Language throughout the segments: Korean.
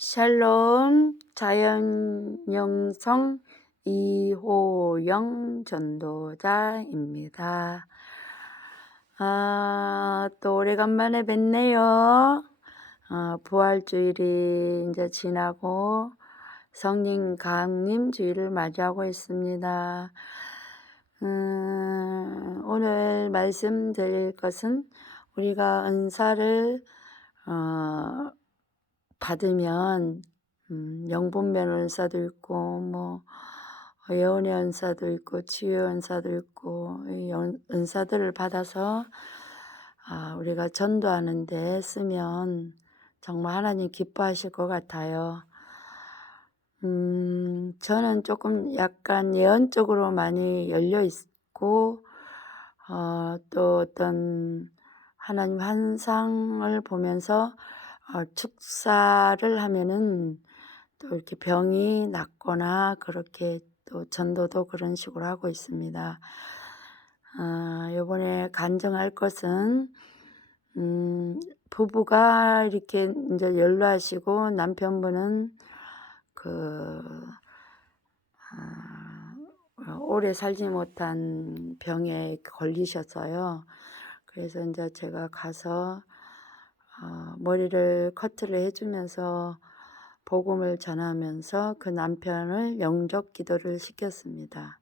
샬롬 자연영성 이호영 전도자입니다. 또 오래간만에 뵙네요. 부활주일이 이제 지나고 성령 강림 주일을 맞이하고 있습니다. 오늘 말씀드릴 것은 우리가 은사를 받으면 영분별 은사도 있고 예언의 은사도 있고 치유의 은사도 있고 이 은사들을 받아서 우리가 전도하는 데 쓰면 정말 하나님 기뻐하실 것 같아요. 저는 조금 약간 예언적으로 많이 열려 있고 또 어떤 하나님 환상을 보면서 축사를 하면은 또 이렇게 병이 낫거나 그렇게 또 전도도 그런 식으로 하고 있습니다. 이번에 간증할 것은 부부가 이렇게 이제 연로하시고 남편분은 오래 살지 못한 병에 걸리셨어요. 그래서 이제 제가 가서 머리를 커트를 해주면서 복음을 전하면서 그 남편을 영접 기도를 시켰습니다.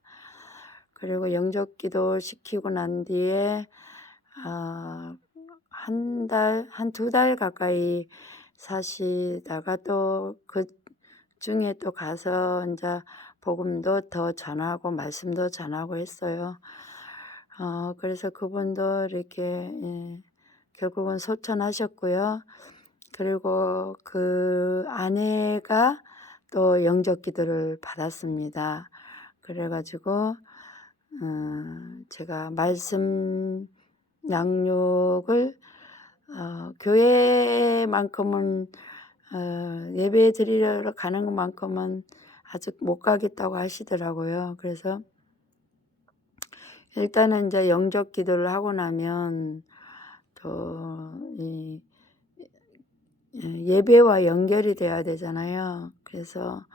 그리고 영접 기도 시키고 난 뒤에 한 두 달 가까이 사시다가 또 그 중에 또 가서 이제 복음도 더 전하고 말씀도 전하고 했어요. 그래서 그분도 이렇게 결국은 소천하셨고요. 그리고 그 아내가 또 영접 기도를 받았습니다. 그래가지고 제가 말씀 양육을 교회만큼은 예배 드리러 가는 것만큼은 아직 못 가겠다고 하시더라고요. 그래서 일단은 이제 영접 기도를 하고 나면 또 이 예배와 연결이 돼야 되잖아요. 그래서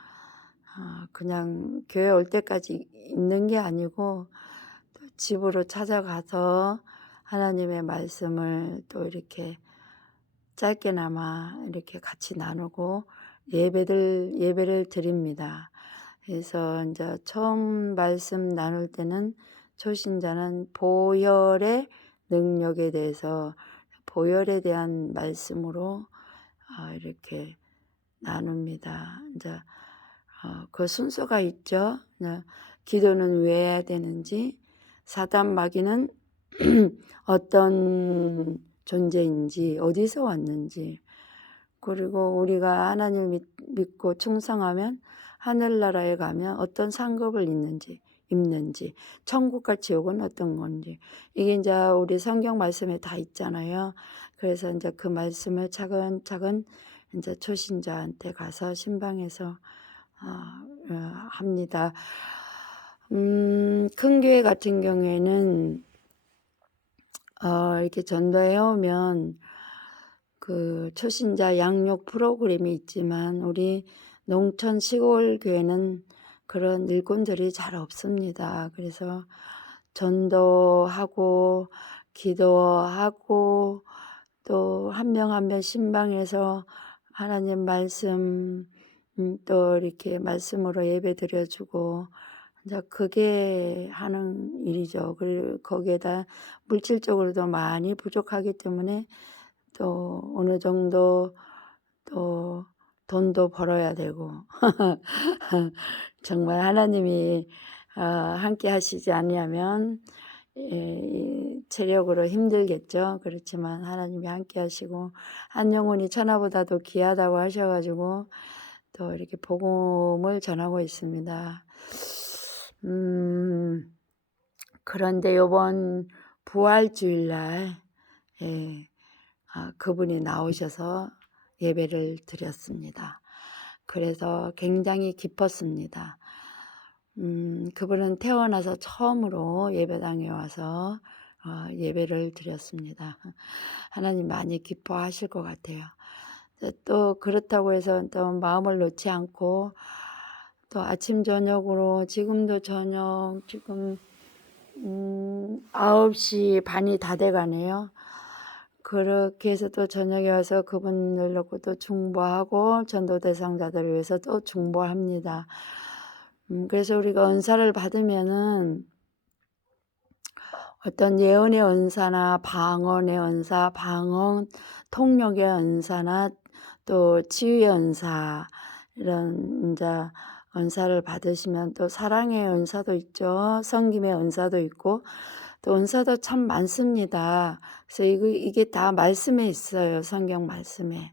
그냥 교회 올 때까지 있는 게 아니고 또 집으로 찾아가서 하나님의 말씀을 또 이렇게 짧게나마 이렇게 같이 나누고 예배를 드립니다. 그래서 이제 처음 말씀 나눌 때는 초신자는 보혈의 능력에 대해서 보혈에 대한 말씀으로 이렇게 나눕니다. 이제 그 순서가 있죠. 기도는 왜 해야 되는지, 사단 마귀는 어떤 존재인지, 어디서 왔는지, 그리고 우리가 하나님을 믿고 충성하면 하늘나라에 가면 어떤 상급을 입는지, 천국과 지옥은 어떤 건지, 이게 이제 우리 성경 말씀에 다 있잖아요. 그래서 이제 그 말씀을 차근차근 이제 초신자한테 가서 신방에서 합니다. 큰 교회 같은 경우에는 이렇게 전도해 오면 그 초신자 양육 프로그램이 있지만 우리 농촌 시골 교회는 그런 일꾼들이 잘 없습니다. 그래서 전도하고 기도하고 또 한 명 한 명 신방에서 하나님 말씀 또 이렇게 말씀으로 예배 드려주고 이제 그게 하는 일이죠. 그리고 거기에다 물질적으로도 많이 부족하기 때문에 또 어느 정도 또 돈도 벌어야 되고 정말 하나님이 함께 하시지 아니하면 체력으로 힘들겠죠. 그렇지만 하나님이 함께 하시고 한 영혼이 천하보다도 귀하다고 하셔가지고 또 이렇게 복음을 전하고 있습니다. 그런데 이번 부활주일날 그분이 나오셔서 예배를 드렸습니다. 그래서 굉장히 기뻤습니다. 그분은 태어나서 처음으로 예배당에 와서 예배를 드렸습니다. 하나님 많이 기뻐하실 것 같아요. 또 그렇다고 해서 또 마음을 놓지 않고 또 아침 저녁으로 지금도 지금 9시 반이 다 돼 가네요. 그렇게 해서 또 저녁에 와서 그분을 놓고 또 중보하고 전도 대상자들을 위해서 또 중보합니다. 그래서 우리가 은사를 받으면은 어떤 예언의 은사나 방언의 은사, 방언 통역의 은사나 또 치유의 은사, 이런 이제 은사를 받으시면 또 사랑의 은사도 있죠. 섬김의 은사도 있고 또 은사도 참 많습니다. 그래서 이게 다 말씀에 있어요. 성경 말씀에.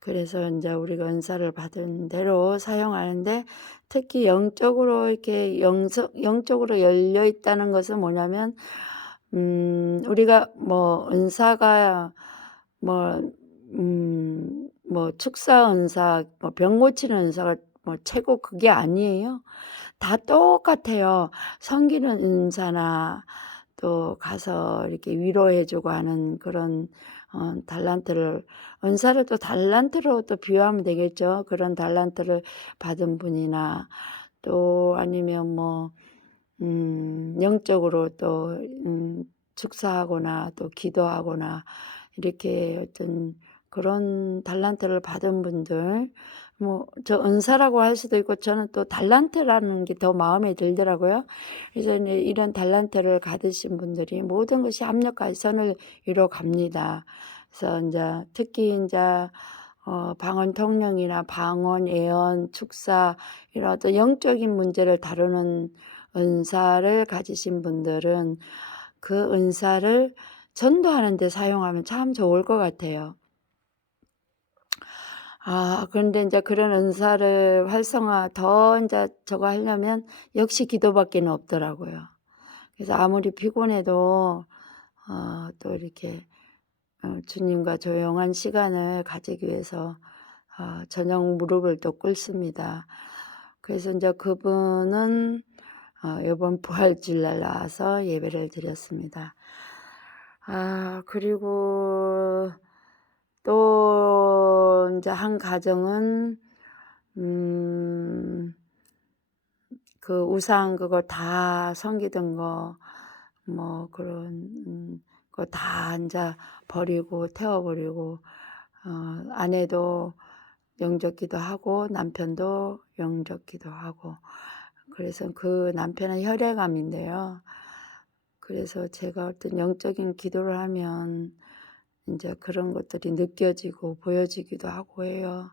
그래서 이제 우리가 은사를 받은 대로 사용하는데, 특히 영적으로 이렇게 영적으로 열려 있다는 것은 뭐냐면, 우리가 뭐 은사가 뭐 축사 은사, 뭐 병 고치는 은사가 뭐 최고 그게 아니에요. 다 똑같아요. 섬기는 은사나 또 가서 이렇게 위로해 주고 하는 그런 달란트를, 은사를 또 달란트로 또 비유하면 되겠죠. 그런 달란트를 받은 분이나 또 아니면 뭐 영적으로 또 축사하거나 또 기도하거나 이렇게 어떤 그런 달란트를 받은 분들, 뭐 저 은사라고 할 수도 있고 저는 또 달란트라는 게 더 마음에 들더라고요. 그래서 이런 달란트를 가지신 분들이 모든 것이 합력하여 선을 이루어 갑니다. 그래서 인제 특히 인제 방언 통역이나 방언, 예언, 축사, 이런 어떤 영적인 문제를 다루는 은사를 가지신 분들은 그 은사를 전도하는 데 사용하면 참 좋을 것 같아요. 그런데 인제 그런 은사를 더 인제 저거 하려면 역시 기도밖에는 없더라고요. 그래서 아무리 피곤해도 또 이렇게 주님과 조용한 시간을 가지기 위해서 저녁 무릎을 또 꿇습니다. 그래서 인제 그분은 요번 부활주일날 나와서 예배를 드렸습니다. 그리고 또 인제 한 가정은 음 그 우상 그거 다 섬기던 거 뭐 그런 거 다 인제 버리고 태워 버리고 아내도 영접기도 하고 남편도 영접기도 하고, 그래서 그 남편은 혈액암인데요. 그래서 제가 어떤 영적인 기도를 하면 인제 그런 것들이 느껴지고 보여지기도 하고 해요.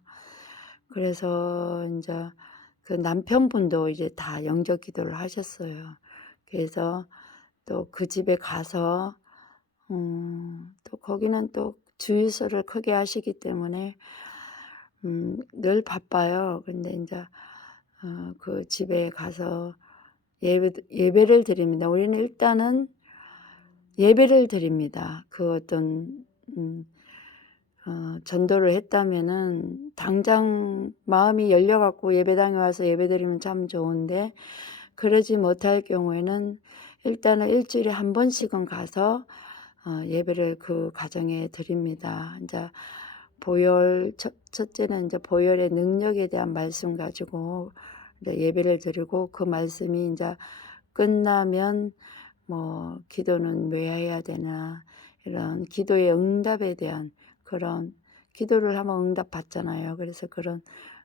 그래서 인제 그 남편분도 이제 다 영접 기도를 하셨어요. 그래서 또 그 집에 가서 또 거기는 또 주유소를 크게 하시기 때문에 늘 바빠요. 근데 인제 그 집에 가서 예배를 드립니다. 우리는 일단은 예배를 드립니다. 그 어떤 전도를 했다면은 당장 마음이 열려 갖고 예배당에 와서 예배드리면 참 좋은데, 그러지 못할 경우에는 일단은 일 주일에 한 번씩은 가서 예배를 그 가정에 드립니다. 인제 첫째는 인제 보혈의 능력에 대한 말씀 가지고 이제 예배를 드리고, 그 말씀이 인제 끝나면 뭐 기도는 왜 해야 되나, 이런 기도의 응답에 대한 그런, 기도를 하면 응답 받잖아요. 그래서 그런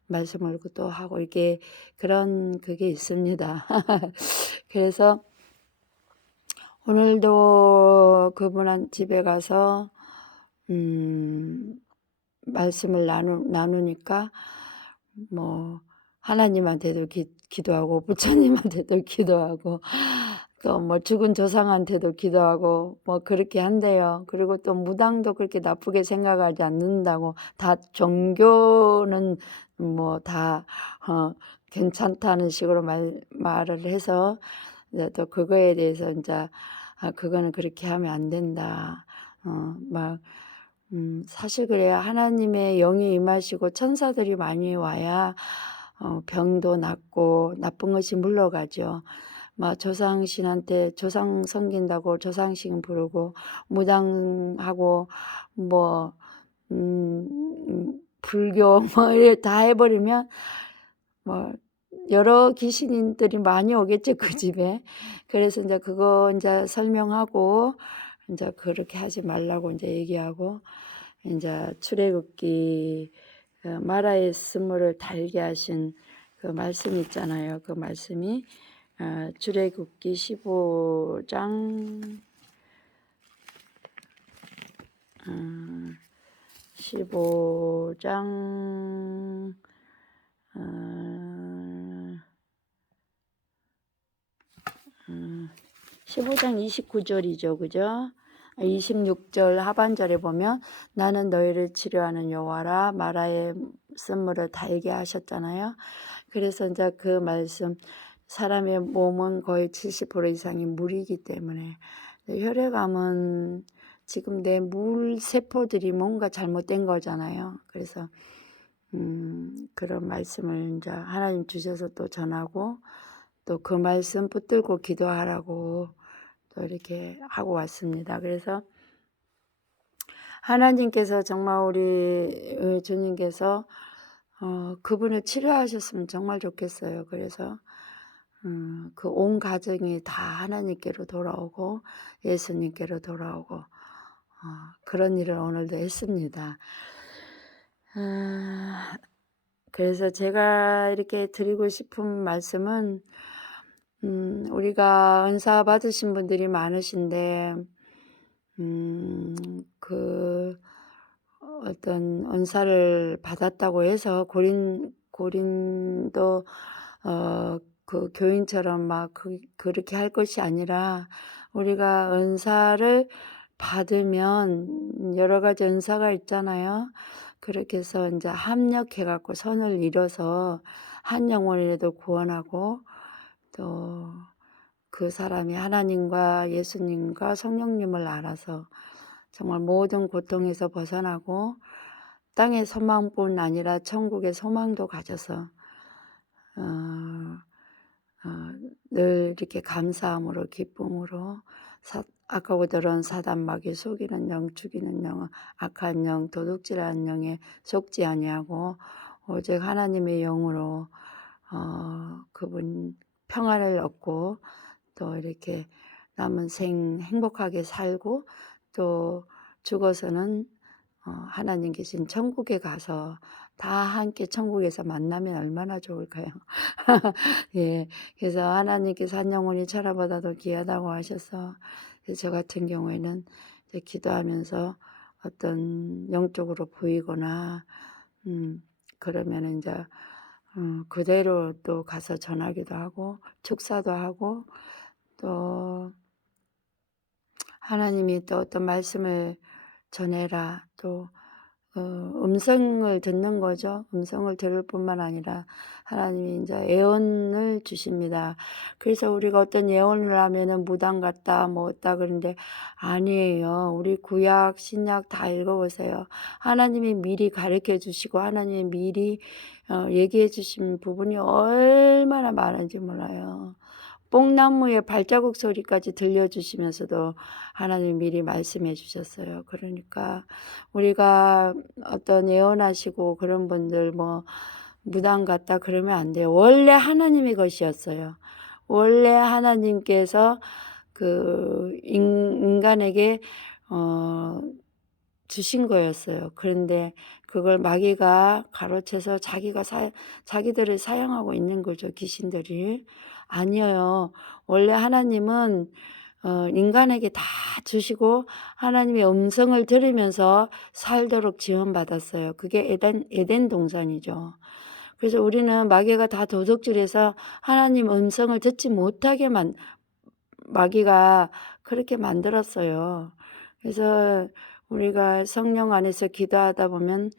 말씀을 또 하고 이게 그런 그게 있습니다. 그래서 오늘도 그분 집에 가서 말씀을 나누니까 뭐 하나님한테도 기도하고 부처님한테도 기도하고 또 뭐 죽은 조상한테도 기도하고 뭐 그렇게 한대요. 그리고 또 무당도 그렇게 나쁘게 생각하지 않는다고, 다 종교는 뭐 다 괜찮다는 식으로 말을 해서 이제 또 그거에 대해서 인제 그거는 그렇게 하면 안 된다. 막 사실 그래요. 하나님의 영이 임하시고 천사들이 많이 와야 병도 낫고 나쁜 것이 물러가죠. 막 조상신한테 조상 섬긴다고 조상신 부르고 무당하고 뭐 불교 뭐 이래 다 해버리면 뭐 여러 귀신들이 많이 오겠죠, 그 집에. 그래서 이제 그거 이제 설명하고 이제 그렇게 하지 말라고 이제 얘기하고, 이제 출애굽기 마라의 쓴물을 달게 하신 그 말씀 있잖아요. 그 말씀이 출애굽기 15장 15장 15장 29절이죠. 그죠? 26절 하반절에 보면 나는 너희를 치료하는 여호와라 마라의 쓴물을 달게 하셨잖아요. 그래서 이제 그 말씀, 사람의 몸은 거의 70% 이상이 물이기 때문에 혈액암은 지금 내 물 세포들이 뭔가 잘못된 거잖아요. 그래서 그런 말씀을 이제 하나님 주셔서 또 전하고, 또 그 말씀 붙들고 기도하라고 또 이렇게 하고 왔습니다. 그래서 하나님께서 정말 우리 주님께서 그분을 치료하셨으면 정말 좋겠어요. 그래서 그 온 가정이 다 하나님께로 돌아오고 예수님께로 돌아오고 그런 일을 오늘도 했습니다. 그래서 제가 이렇게 드리고 싶은 말씀은, 우리가 은사 받으신 분들이 많으신데 그 어떤 은사를 받았다고 해서 고린도 그 교인처럼 막 그렇게 할 것이 아니라, 우리가 은사를 받으면 여러 가지 은사가 있잖아요. 그렇게 해서 이제 합력해 갖고 선을 이뤄서 한 영혼이라도 구원하고, 또 그 사람이 하나님과 예수님과 성령님을 알아서 정말 모든 고통에서 벗어나고 땅의 소망뿐 아니라 천국의 소망도 가져서 늘 이렇게 감사함으로 기쁨으로 아까 그들은 사단 마귀 속이는 영 죽이는 영 악한 영 도둑질하는 영에 속지 아니하고 오직 하나님의 영으로 그분 평안을 얻고 또 이렇게 남은 생 행복하게 살고, 또 죽어서는 하나님 계신 천국에 가서 다 함께 천국에서 만나면 얼마나 좋을까요? 예, 그래서 하나님께서 한 영혼이 천하보다도 귀하다고 하셔서, 저 같은 경우에는 이제 기도하면서 어떤 영적으로 보이거나 그러면 이제 그대로 또 가서 전하기도 하고 축사도 하고, 또 하나님이 또 어떤 말씀을 전해라, 또 음성을 듣는 거죠. 음성을 들을 뿐만 아니라 하나님이 이제 예언을 주십니다. 그래서 우리가 어떤 예언을 하면은 무당 같다 뭐 어따 그런데 아니에요. 우리 구약 신약 다 읽어보세요. 하나님이 미리 가르쳐 주시고 하나님이 미리 얘기해 주신 부분이 얼마나 많은지 몰라요. 뽕나무의 발자국 소리까지 들려주시면서도 하나님이 미리 말씀해 주셨어요. 그러니까 우리가 어떤 예언하시고 그런 분들 뭐 무당 같다 그러면 안 돼요. 원래 하나님의 것이었어요. 원래 하나님께서 그 인간에게 주신 거였어요. 그런데 그걸 마귀가 가로채서 자기들을 사용하고 있는 거죠. 귀신들이. 아니에요. 원래 하나님은 인간에게 다 주시고 하나님의 음성을 들으면서 살도록 지원받았어요. 그게 에덴 동산이죠. 그래서 우리는 마귀가 다 도둑질해서 하나님 음성을 듣지 못하게 마귀가 그렇게 만들었어요. 그래서 우리가 성령 안에서 기도하다 보면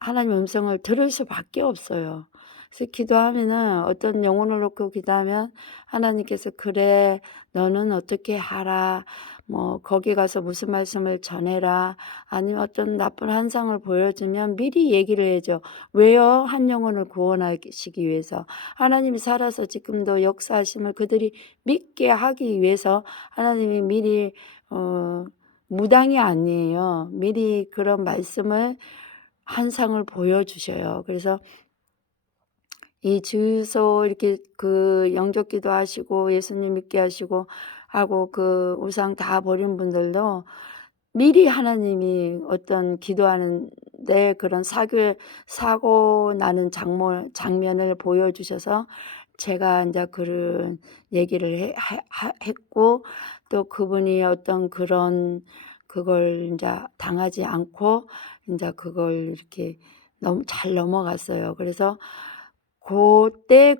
하나님 음성을 들을 수밖에 없어요. 그래서 기도하면은 어떤 영혼을 놓고 기도하면 하나님께서 그래 너는 어떻게 하라, 뭐 거기 가서 무슨 말씀을 전해라, 아니면 어떤 나쁜 환상을 보여주면 미리 얘기를 해줘. 왜요? 한 영혼을 구원하시기 위해서, 하나님이 살아서 지금도 역사하심을 그들이 믿게 하기 위해서 하나님이 미리 무당이 아니에요. 미리 그런 말씀을 한상을 보여주셔요. 그래서 이 주유소 이렇게 그 영접기도 하시고 예수님 믿게 하고 그 우상 다 버린 분들도 미리 하나님이 어떤 기도하는데 그런 사고 나는 장면을 보여주셔서 제가 인자 그런 얘기를 했고, 또 그분이 어떤 그걸 인자 당하지 않고 인자 그걸 이렇게 잘 넘어갔어요. 그래서 고때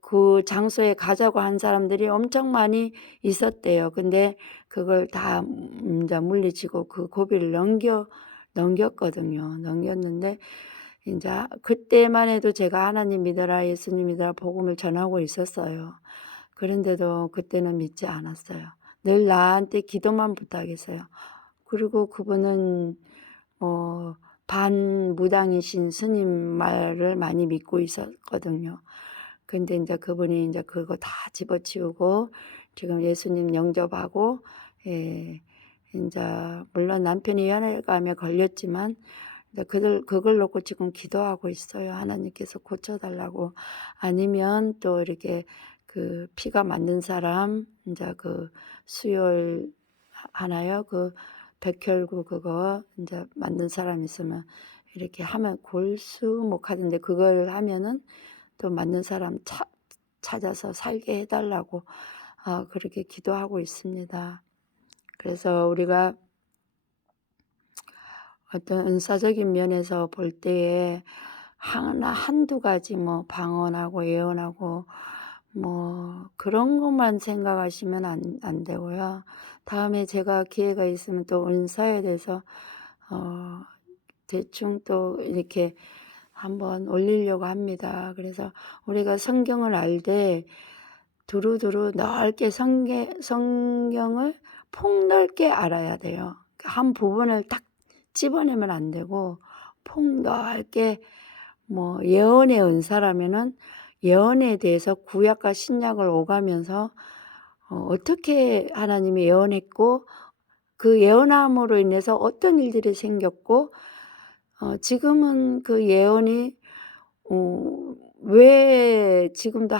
그 장소에 가자고 한 사람들이 엄청 많이 있었대요. 근데 그걸 다 인자 물리치고 그 고비를 넘겼거든요. 넘겼는데 인자 그때만 해도 제가 하나님 믿어라, 예수님 믿어라 복음을 전하고 있었어요. 그런데도 그때는 믿지 않았어요. 늘 나한테 기도만 부탁했어요. 그리고 그분은 반무당이신 스님 말을 많이 믿고 있었거든요. 근데 인제 그분이 인제 그거 다 집어치우고 지금 예수님 영접하고, 예, 인자 물론 남편이 연애감에 걸렸지만 이제 그걸 놓고 지금 기도하고 있어요. 하나님께서 고쳐 달라고. 아니면 또 이렇게 그 피가 맞는 사람 인자 그 수혈 하나요? 그 백혈구 그거 인제 맞는 사람 있으면 이렇게 하면 골수목하던데 그걸 하면은 또 맞는 사람 찾아서 살게 해 달라고 그렇게 기도하고 있습니다. 그래서 우리가 어떤 은사적인 면에서 볼 때에 한두 가지 뭐 방언하고 예언하고 뭐 그런 것만 생각하시면 안 되고요. 다음에 제가 기회가 있으면 또 은사에 대해서 대충 또 이렇게 한번 올리려고 합니다. 그래서 우리가 성경을 알되 두루두루 넓게 성경을 폭넓게 알아야 돼요. 한 부분을 딱 집어내면 안 되고 폭넓게, 뭐 예언의 은사라면은 예언에 대해서 구약과 신약을 오가면서 어떻게 하나님이 예언했고 그 예언함으로 인해서 어떤 일들이 생겼고 지금은 그 예언이 왜 지금도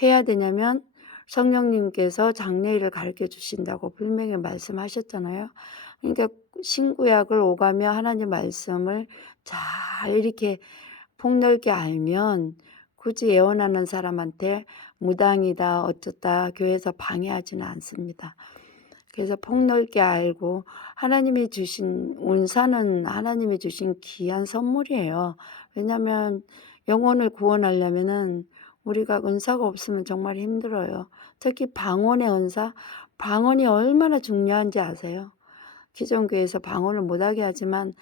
해야 되냐면 성령님께서 장래일을 가르쳐 주신다고 분명히 말씀하셨잖아요. 그러니까 신구약을 오가며 하나님 말씀을 잘 이렇게 폭넓게 알면 굳이 예언하는 사람한테 무당이다 어쩌다 교회에서 방해하지는 않습니다. 그래서 폭넓게 알고, 하나님이 주신 은사는 하나님이 주신 귀한 선물이에요. 왜냐하면 영혼을 구원하려면은 우리가 은사가 없으면 정말 힘들어요. 특히 방언의 은사, 방언이 얼마나 중요한지 아세요? 기존 교회에서 방언을 못하게 하지만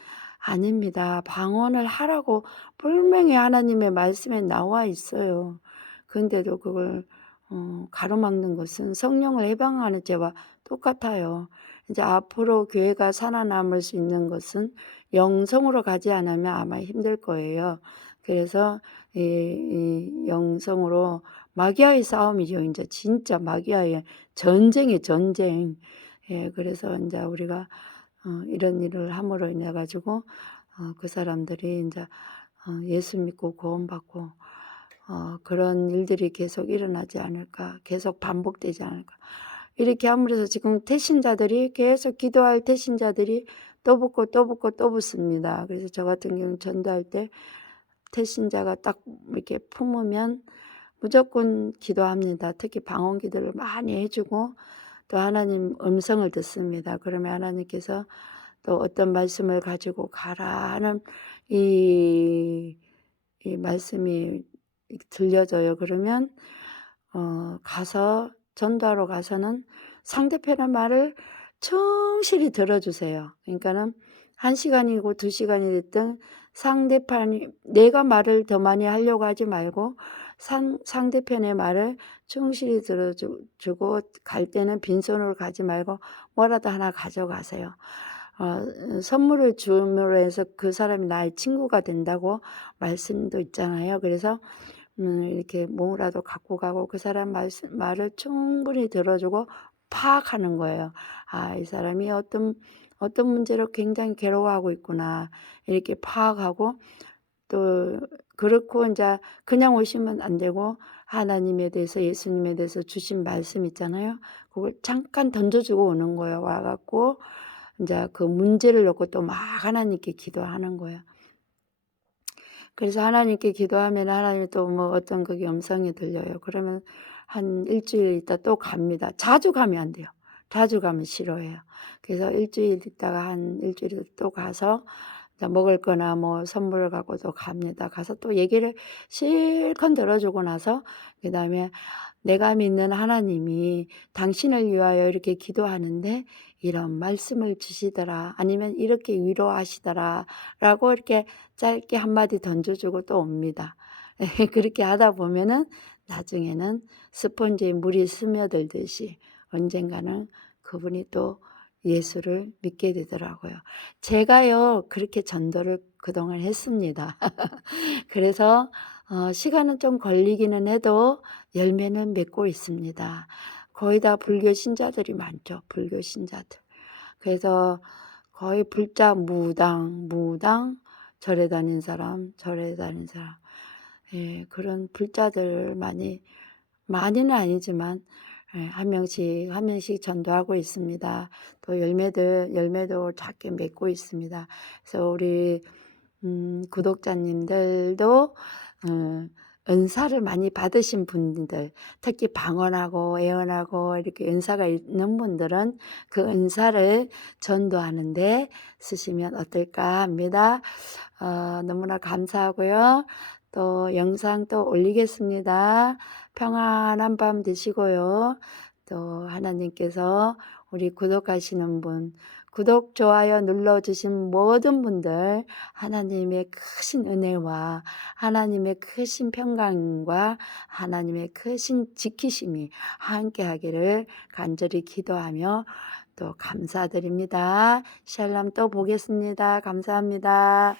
아닙니다. 방언을 하라고 분명히 하나님의 말씀에 나와 있어요. 그런데도 그걸 가로막는 것은 성령을 해방하는 죄와 똑같아요. 이제 앞으로 교회가 살아남을 수 있는 것은 영성으로 가지 않으면 아마 힘들 거예요. 그래서 이 영성으로 마귀와의 싸움이죠. 이제 진짜 마귀와의 전쟁. 예, 그래서 이제 우리가 이런 일을 함으로 인해 가지고 그 사람들이 인제 예수 믿고 구원받고 그런 일들이 계속 일어나지 않을까, 계속 반복되지 않을까. 이렇게 함으로써 지금 태신자들이 계속 기도할 태신자들이 또 붙습니다. 그래서 저 같은 경우는 전도할 때 태신자가 딱 이렇게 품으면 무조건 기도합니다. 특히 방언 기도를 많이 해 주고 또 하나님 음성을 듣습니다. 그러면 하나님께서 또 어떤 말씀을 가지고 가라 하는 이 말씀이 들려져요. 그러면 전도하러 가서는 상대편의 말을 충실히 들어주세요. 그러니까는 1시간이고 2시간이 됐든 상대편이 내가 말을 더 많이 하려고 하지 말고 상대편의 말을 충실히 들어주고 갈 때는 빈손으로 가지 말고 뭐라도 하나 가져가세요. 선물을 줌으로 해서 그 사람이 나의 친구가 된다고 말씀도 있잖아요. 그래서 이렇게 뭐라도 갖고 가고 그 사람 말을 충분히 들어주고 파악하는 거예요. 아, 이 사람이 어떤 문제로 굉장히 괴로워하고 있구나. 이렇게 파악하고 또 그렇고 인자 그냥 오시면 안 되고 하나님에 대해서 예수님에 대해서 주신 말씀 있잖아요. 그걸 잠깐 던져 주고 오는 거예요. 와 갖고 인자 그 문제를 놓고 또 막 하나님께 기도하는 거예요. 그래서 하나님께 기도하면 하나님이 또 뭐 어떤 그게 음성이 들려요. 그러면 한 일주일 있다 또 갑니다. 자주 가면 안 돼요. 자주 가면 싫어해요. 그래서 일주일 있다가 한 일주일 또 가서 이제 먹을 거나 뭐 선물을 갖고 또 갑니다. 가서 또 얘기를 실컷 들어주고 나서 그다음에 "내가 믿는 하나님이 당신을 위하여 이렇게 기도하는데 이런 말씀을 주시더라." 아니면 "이렇게 위로하시더라."라고 이렇게 짧게 한마디 던져주고 또 옵니다. 그렇게 하다 보면은 나중에는 스펀지에 물이 스며들듯이 언젠가는 그분이 또 예수를 믿게 되더라고요. 제가요 그렇게 전도를 그동안 했습니다. 그래서 시간은 좀 걸리기는 해도 열매는 맺고 있습니다. 거의 다 불교 신자들이 많죠, 불교 신자들. 그래서 거의 불자 무당, 절에 다닌 사람, 절에 다닌 사람. 예, 그런 불자들 많이는 아니지만 예, 한 명씩 전도하고 있습니다. 또 열매도 작게 맺고 있습니다. 그래서 우리 구독자님들도 은사를 많이 받으신 분들, 특히 방언하고 애언하고 이렇게 은사가 있는 분들은 그 은사를 전도하는 데 쓰시면 어떨까 합니다. 너무나 감사하고요. 또 영상 또 올리겠습니다. 평안한 밤 되시고요. 또 하나님께서 우리 구독하시는 분, 구독, 좋아요 눌러주신 모든 분들 하나님의 크신 은혜와 하나님의 크신 평강과 하나님의 크신 지키심이 함께하기를 간절히 기도하며 또 감사드립니다. 샬롬 또 보겠습니다. 감사합니다.